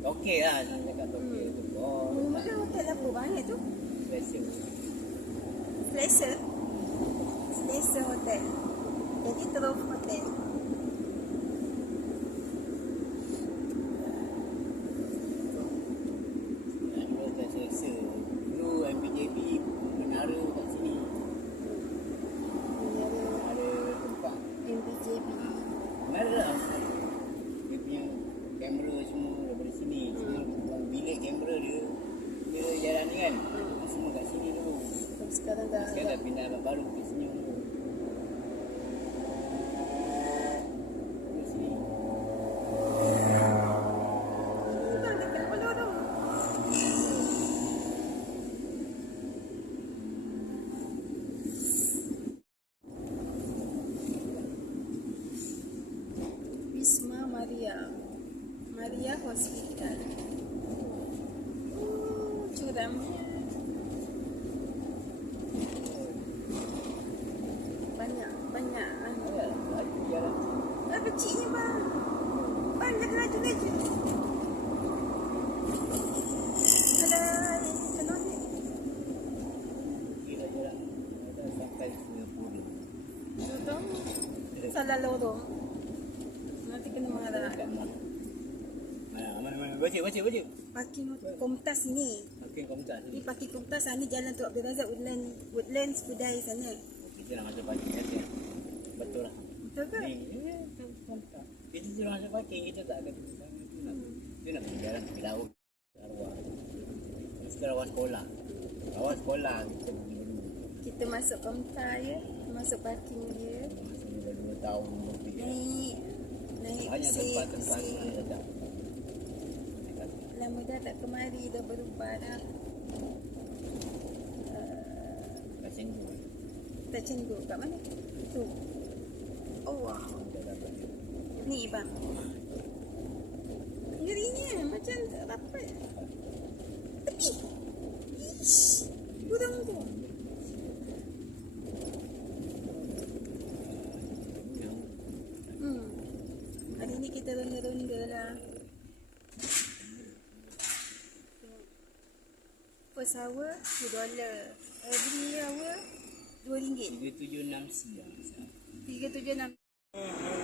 Okey lah, nak cakap okey tu. Oh, dia hotel apa banyak tu? special. Selesa. Selesa Hotel. Jadi terus hotel. Nak dua kat selesa. Dulu MPJB menara kat sini. Menara Ada tempat MPJB. Menara lah. Dia punya kamera semua daripada sini. Semua hmm. bilik kamera dia. Jalan ni kan. Semua kat sini dulu. Sekarang dah Sekarang dah pindah tempat baru kat sini dulu. Maria. Maria Hospital. Oh, curam. Banyak, banyak. Ah, kecilnya bang. Bang, laju. Ada calon ni. Kira jalan. Ada sampai Singapura. Lorong. Salah lorong. Nanti kena marah. Dekat mana? Mana, mana, mana. Baca, baca, baca. Parking Komtas ni. Okey, komentar Ni parking Komtas sana jalan tu Abdul Razak Woodland Woodlands Kudai sana. Kita nak masuk parking nanti. Betul lah. Betul ke? Ni, ni, komentar. Kita suruh masuk parking, kita tak ada kita nak, kita nak pergi jalan pergi laut. Arwah. Sekarang awak sekolah. Awak sekolah, kita pergi dulu. Kita masuk Komtas ya. Masuk parking dia. Ni dah dua tahun lebih. Naik naik Banyak si tempat-tempat si yang sedap. Lama dah tak kemari dah berubah dah. Kat Senggu. Tak cenderung kat mana? Tu. Oh dapat. Ni bang. Ngerinya macam tak dapat. Tepi. Ish. Kurang tu. Hmm. Hari ni kita ronda-ronda lah. First hour, 2 dollar. Every hour, 2 ringgit. 376 siang. 376.